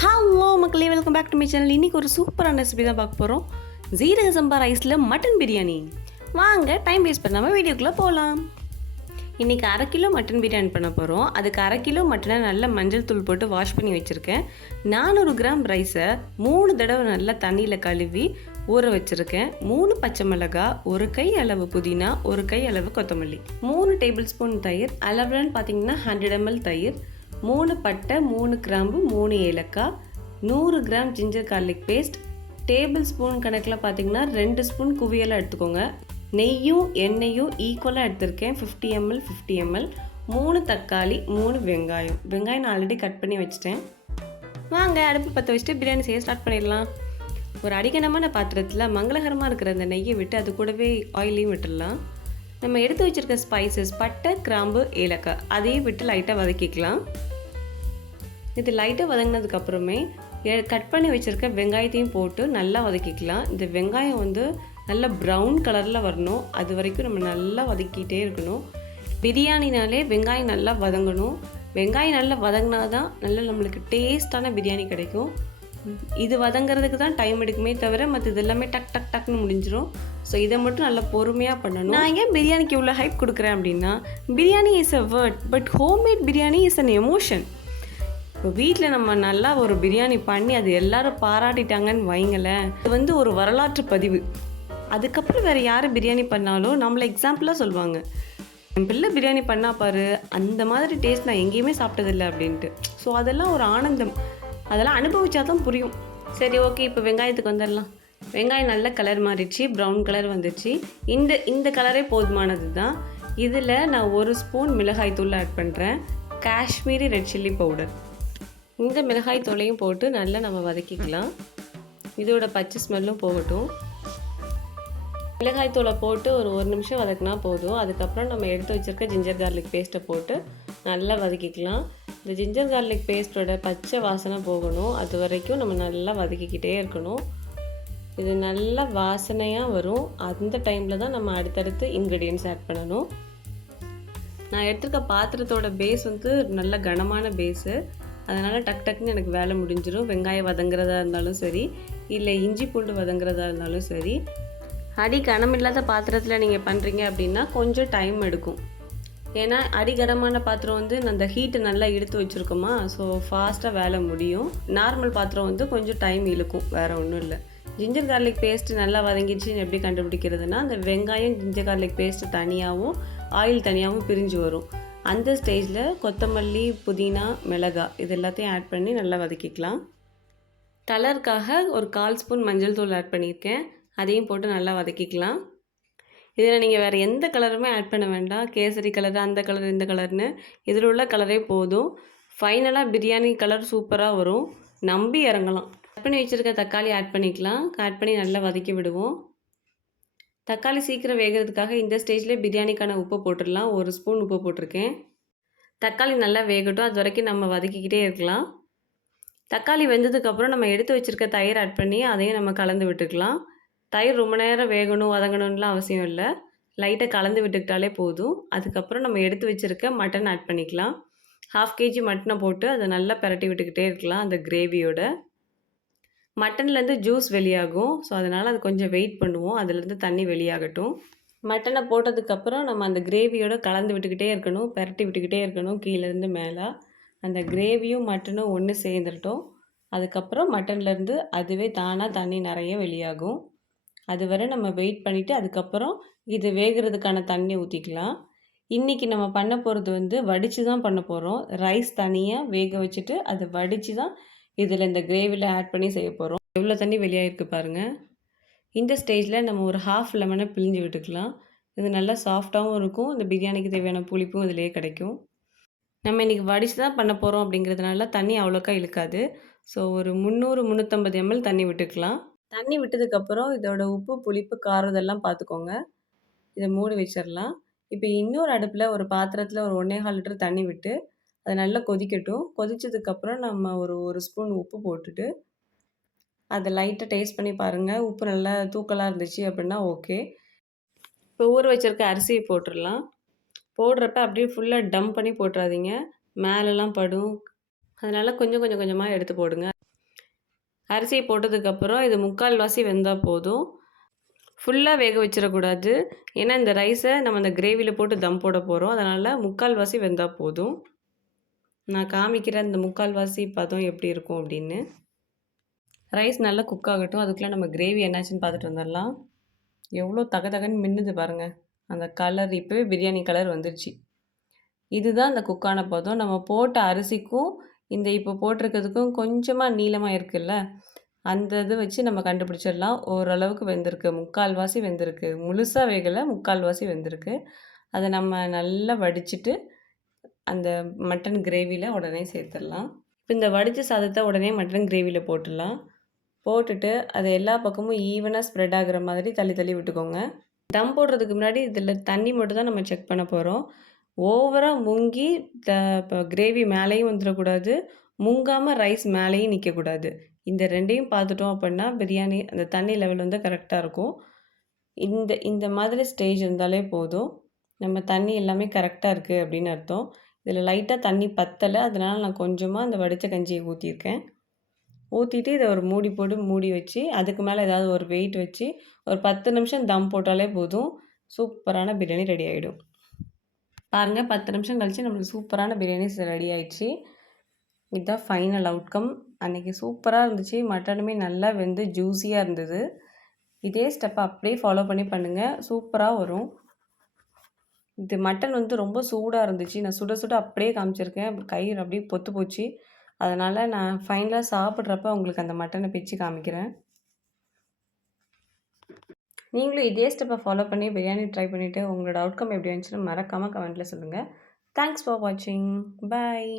Hello மக்களே, welcome back to my channel. இன்றைக்கி ஒரு சூப்பரான ரெசிபி தான் பார்க்க போகிறோம். ஜீரக சம்பா ரைஸில் மட்டன் பிரியாணி. வாங்க டைம் வேஸ்ட் பண்ணாமல் வீடியோக்குள்ளே போகலாம். இன்றைக்கி 1/2 கிலோ மட்டன் பிரியாணி பண்ண போகிறோம். அதுக்கு 1/2 கிலோ மட்டனை நல்லா மஞ்சள் தூள் போட்டு வாஷ் பண்ணி வச்சுருக்கேன். 400 கிராம் ரைஸை 3 தடவை நல்லா தண்ணியில் கழுவி ஊற வச்சுருக்கேன். 3 பச்சை மிளகாய், 1 கை அளவு புதினா, 1 கை அளவு கொத்தமல்லி, 3 டேபிள் ஸ்பூன் தயிர், அளவுன்னு பார்த்தீங்கன்னா 100 ml தயிர், 3 பட்டை, 3 கிராம்பு, 3 ஏலக்காய், 100 gram ginger garlic paste, table spoon கணக்கில் பார்த்தீங்கன்னா 2 ஸ்பூன் குவியலாக எடுத்துக்கோங்க. நெய்யும் எண்ணெயும் ஈக்குவலாக எடுத்திருக்கேன். 50 ml 50 ml, 3 தக்காளி, 3 வெங்காயம் நான் ஆல்ரெடி கட் பண்ணி வச்சுட்டேன். வாங்க அடுப்பு பற்ற வச்சுட்டு பிரியாணி செய்ய ஸ்டார்ட் பண்ணிடலாம். ஒரு அடிக்கனமான பாத்திரத்தில் மங்களகரமாக இருக்கிற அந்த நெய்யை விட்டு அது கூடவே ஆயிலையும் விட்டுடலாம். நம்ம எடுத்து வச்சுருக்க ஸ்பைசஸ் பட்டை, கிராம்பு, ஏலக்காய் அதையும் விட்டு லைட்டாக வதக்கிக்கலாம். இது லைட்டாக வதங்கினதுக்கப்புறமே கட் பண்ணி வச்சுருக்க வெங்காயத்தையும் போட்டு நல்லா வதக்கிக்கலாம். இந்த வெங்காயம் நல்லா ப்ரௌன் கலரில் வரணும். அது வரைக்கும் நம்ம நல்லா வதக்கிட்டே இருக்கணும். பிரியாணினாலே வெங்காயம் நல்லா வதங்கணும். வெங்காயம் நல்லா வதங்கினா தான் நல்லா நம்மளுக்கு டேஸ்டான பிரியாணி கிடைக்கும். இது வதங்கிறதுக்கு தான் டைம் எடுக்குமே தவிர மற்ற இது எல்லாமே டக் டக் டக்னு முடிஞ்சிடும். ஸோ இதை மட்டும் நல்லா பொறுமையாக பண்ணணும். நான் ஏன் பிரியாணிக்கு இவ்வளோ ஹைப் கொடுக்குறேன் அப்படின்னா, biryani is a word, but homemade biryani is an emotion. இப்போ வீட்டில் நம்ம நல்லா ஒரு பிரியாணி பண்ணி அது எல்லாரும் பாராட்டிட்டாங்கன்னு வைங்களேன், இது ஒரு வரலாற்று பதிவு. அதுக்கப்புறம் வேறு யார் பிரியாணி பண்ணாலும் நம்மளை எக்ஸாம்பிளாக சொல்லுவாங்க, என் பிள்ளை பிரியாணி பண்ணா பாரு, அந்த மாதிரி டேஸ்ட் நான் எங்கேயுமே சாப்பிட்டதில்லை அப்படின்ட்டு. ஸோ அதெல்லாம் ஒரு ஆனந்தம், அதெல்லாம் அனுபவிச்சா தான் புரியும். சரி, ஓகே, இப்போ வெங்காயத்துக்கு வந்துடலாம். வெங்காயம் நல்ல கலர் மாறிடுச்சு, ப்ரௌன் கலர் வந்துடுச்சு. இந்த கலரே போதுமானது தான். இதில் நான் 1 ஸ்பூன் மிளகாய் தூள் ஆட் பண்ணுறேன். Kashmiri red chilli powder. இந்த மிளகாய் தூளையும் போட்டு நல்லா நம்ம வதக்கிக்கலாம். இதோட பச்சை ஸ்மெல்லும் போகட்டும். மிளகாய் தூளை போட்டு ஒரு 1 நிமிஷம் வதக்கினா போதும். அதுக்கப்புறம் நம்ம எடுத்து வச்சுருக்க ஜிஞ்சர் கார்லிக் பேஸ்ட்டை போட்டு நல்லா வதக்கிக்கலாம். இந்த ஜிஞ்சர் கார்லிக் பேஸ்ட்டோட பச்சை வாசனை போகணும். அது வரைக்கும் நம்ம நல்லா வதக்கிக்கிட்டே இருக்கணும். இது நல்லா வாசனையாக வரும். அந்த டைமில் தான் நம்ம அடுத்தடுத்து இன்க்ரீடியன்ட்ஸ் ஆட் பண்ணணும். நான் எடுத்துருக்க பாத்திரத்தோட பேஸ் நல்ல கனமான பேஸு. அதனால் டக் டக்குன்னு எனக்கு வேலை முடிஞ்சிடும். வெங்காயம் வதங்குறதா இருந்தாலும் சரி, இல்லை இஞ்சி பூண்டு வதங்குறதா இருந்தாலும் சரி. அடி கனமில்லாத பாத்திரத்தில் நீங்கள் பண்ணுறீங்க அப்படின்னா கொஞ்சம் டைம் எடுக்கும். ஏன்னா அடி கனமான பாத்திரம் அந்த ஹீட்டு நல்லா இழுத்து வச்சுருக்கோமா, ஸோ ஃபாஸ்ட்டாக வேலை முடியும். நார்மல் பாத்திரம் கொஞ்சம் டைம் இழுக்கும், வேறு ஒன்றும் இல்லை. ஜிஞ்சர் கார்லிக் பேஸ்ட்டு நல்லா வதங்கிடுச்சின்னு எப்படி கண்டுபிடிக்கிறதுனா, அந்த வெங்காயம் ஜிஞ்சர் கார்லிக் பேஸ்ட்டு தனியாகவும் ஆயில் தனியாகவும் பிரிஞ்சு வரும். அந்த ஸ்டேஜில் கொத்தமல்லி, புதினா, மிளகாய் இது எல்லாத்தையும் ஆட் பண்ணி நல்லா வதக்கிக்கலாம். கலருக்காக ஒரு 1/4 ஸ்பூன் மஞ்சள் தூள் ஆட் பண்ணியிருக்கேன். அதையும் போட்டு நல்லா வதக்கிக்கலாம். இதில் நீங்கள் வேறு எந்த கலருமே ஆட் பண்ண வேண்டாம். கேசரி கலர், அந்த கலர், இந்த கலர்னு இதில் உள்ள கலரே போதும். ஃபைனலாக பிரியாணி கலர் சூப்பராக வரும். நம்பி இறங்கலாம். கட் பண்ணி வச்சுருக்க தக்காளி ஆட் பண்ணிக்கலாம். ஆட் பண்ணி நல்லா வதக்கி விடுவோம். தக்காளி சீக்கிரம் வேகிறதுக்காக இந்த ஸ்டேஜ்லேயே பிரியாணிக்கான உப்பு போட்டுடலாம். 1 ஸ்பூன் உப்பு போட்டிருக்கேன். தக்காளி நல்லா வேகட்டும், அது வரைக்கும் நம்ம வதக்கிக்கிட்டே இருக்கலாம். தக்காளி வெந்ததுக்கப்புறம் நம்ம எடுத்து வச்சுருக்க தயிர் ஆட் பண்ணி அதையும் நம்ம கலந்து விட்டுக்கலாம். தயிர் ரொம்ப நேரம் வேகணும் வதங்கணும்லாம் அவசியம் இல்லை. லைட்டாக கலந்து விட்டுக்கிட்டாலே போதும். அதுக்கப்புறம் நம்ம எடுத்து வச்சுருக்க மட்டன் ஆட் பண்ணிக்கலாம். 1/2 kg மட்டனை போட்டு அதை நல்லா பிரட்டி விட்டுக்கிட்டே இருக்கலாம். அந்த கிரேவியோட மட்டன்லேருந்து ஜூஸ் வெளியாகும். ஸோ அதனால் அது கொஞ்சம் வெயிட் பண்ணுவோம். அதுலேருந்து தண்ணி வெளியாகட்டும். மட்டனை போட்டதுக்கப்புறம் நம்ம அந்த கிரேவியோட கலந்து விட்டுக்கிட்டே இருக்கணும், பிரட்டி விட்டுக்கிட்டே இருக்கணும். கீழேருந்து மேலே அந்த கிரேவியும் மட்டனும் ஒன்று சேர்ந்துட்டோம். அதுக்கப்புறம் மட்டன்லேருந்து அதுவே தானாக தண்ணி நிறைய வெளியாகும். அதுவரை நம்ம வெயிட் பண்ணிவிட்டு அதுக்கப்புறம் இது வேகிறதுக்கான தண்ணி ஊற்றிக்கலாம். இன்றைக்கி நம்ம பண்ண போகிறது வடித்து தான் பண்ண போகிறோம். ரைஸ் தனியாக வேக வச்சுட்டு அதை வடித்து தான் இதில் இந்த கிரேவியில் ஆட் பண்ணி செய்ய போகிறோம். எவ்வளோ தண்ணி வெளியாகிருக்கு பாருங்கள். இந்த ஸ்டேஜில் நம்ம ஒரு 1/2 லெமனை பிழிஞ்சு விட்டுக்கலாம். இது நல்லா சாஃப்டாகவும் இருக்கும். இந்த பிரியாணிக்கு தேவையான புளிப்பும் இதிலே கிடைக்கும். நம்ம இன்றைக்கி வடித்து தான் பண்ண போகிறோம் அப்படிங்கிறதுனால தண்ணி அவ்வளோக்கா இழுக்காது. ஸோ ஒரு 300-350 ml தண்ணி விட்டுக்கலாம். தண்ணி விட்டதுக்கப்புறம் இதோட உப்பு, புளிப்பு, காரம் இதெல்லாம் பார்த்துக்கோங்க. இதை மூடி வச்சிடலாம். இப்போ இன்னொரு அடுப்பில் ஒரு பாத்திரத்தில் ஒரு 1.25 லிட்டர் தண்ணி விட்டு அது நல்லா கொதிக்கட்டும். கொதித்ததுக்கப்புறம் நம்ம ஒரு ஸ்பூன் உப்பு போட்டுட்டு அதை லைட்டாக டேஸ்ட் பண்ணி பாருங்கள். உப்பு நல்லா தூக்கலாக இருந்துச்சு அப்படின்னா ஓகே. இப்போ ஊற வச்சுருக்க அரிசியை போட்டுடலாம். போடுறப்ப அப்படியே ஃபுல்லாக டம்ப் பண்ணி போட்டுறாதீங்க, மேலெலாம் படும். அதனால் கொஞ்சம் கொஞ்சமாக எடுத்து போடுங்க. அரிசியை போட்டதுக்கப்புறம் இது 3/4 வெந்தால் போதும். ஃபுல்லாக வேக வச்சிடக்கூடாது. ஏன்னா இந்த ரைஸை நம்ம அந்த கிரேவியில் போட்டு தம் போட போகிறோம். அதனால் 3/4 வெந்தால் போதும். நான் காமிக்கிறேன் இந்த 3/4 பதம் எப்படி இருக்கும் அப்படின்னு. ரைஸ் நல்லா குக் ஆகட்டும். அதுக்குள்ளே நம்ம கிரேவி என்னாச்சுன்னு பார்த்துட்டு வந்துடலாம். எவ்வளோ தகன்னு மின்னுது பாருங்கள். அந்த கலர் இப்போவே பிரியாணி கலர் வந்துருச்சு. இதுதான் இந்த குக்கான பதம். நம்ம போட்ட அரிசிக்கும் இந்த இப்போ போட்டிருக்கிறதுக்கும் கொஞ்சமாக நீளமாக இருக்குல்ல, அந்த இது வச்சு நம்ம கண்டுபிடிச்சிடலாம். ஓரளவுக்கு வெந்திருக்கு. 3/4 வெந்திருக்கு. முழுசாக வேகலை, 3/4 வெந்திருக்கு. அதை நம்ம நல்லா வடிச்சிட்டு அந்த மட்டன் கிரேவியில் உடனே சேர்த்துடலாம். இப்போ இந்த வடித்த சாதத்தை உடனே மட்டன் கிரேவியில் போட்டுடலாம். போட்டுட்டு அதை எல்லா பக்கமும் ஈவனாக ஸ்ப்ரெட் ஆகுற மாதிரி தள்ளி தள்ளி விட்டுக்கோங்க. தம் போடுறதுக்கு முன்னாடி இதில் தண்ணி மட்டும் தான் நம்ம செக் பண்ண போகிறோம். ஓவராக முங்கி இப்போ கிரேவி மேலேயும் வந்துடக்கூடாது, முங்காமல் ரைஸ் மேலேயும் நிற்கக்கூடாது. இந்த 2யும் பார்த்துட்டோம் அப்படின்னா பிரியாணி அந்த தண்ணி லெவல் வந்து கரெக்டாக இருக்கும். இந்த இந்த மாதிரி ஸ்டேஜ் இருந்தாலே போதும். நம்ம தண்ணி எல்லாமே கரெக்டாக இருக்குது அப்படின்னு அர்த்தம். இதில் லைட்டாக தண்ணி பத்தலை, அதனால் நான் கொஞ்சமாக அந்த வடித்த கஞ்சியை ஊற்றியிருக்கேன். ஊற்றிட்டு இதை ஒரு மூடி போட்டு மூடி வச்சு அதுக்கு மேலே ஏதாவது ஒரு வெயிட் வச்சு ஒரு 10 நிமிஷம் தம் போட்டாலே போதும். சூப்பரான பிரியாணி ரெடி ஆகிடும். பாருங்கள், 10 நிமிஷம் கழித்து நம்மளுக்கு சூப்பரான பிரியாணி ரெடி ஆயிடுச்சு. இதுதான் ஃபைனல் அவுட்கம். அன்றைக்கி சூப்பராக இருந்துச்சு. மட்டனுமே நல்லா வெந்து ஜூஸியாக இருந்தது. இதே ஸ்டெப்பை அப்படியே ஃபாலோ பண்ணி பண்ணுங்கள், சூப்பராக வரும். இது மட்டன் வந்து ரொம்ப சூடாக இருந்துச்சு. நான் சுட சுட அப்படியே காமிச்சிருக்கேன். கை அப்படியே பொத்து போச்சு. அதனால் நான் ஃபைனலாக சாப்பிட்றப்ப உங்களுக்கு அந்த மட்டனை பிச்சு காமிக்கிறேன். நீங்களும் இதே ஸ்டெப்பை ஃபாலோ பண்ணி பிரியாணி ட்ரை பண்ணிவிட்டு உங்களோட அவுட்கம் எப்படி இருந்துச்சுன்னு மறக்காமல் கமெண்ட்டில் சொல்லுங்கள். தேங்க்ஸ் ஃபார் வாட்சிங். பாய்.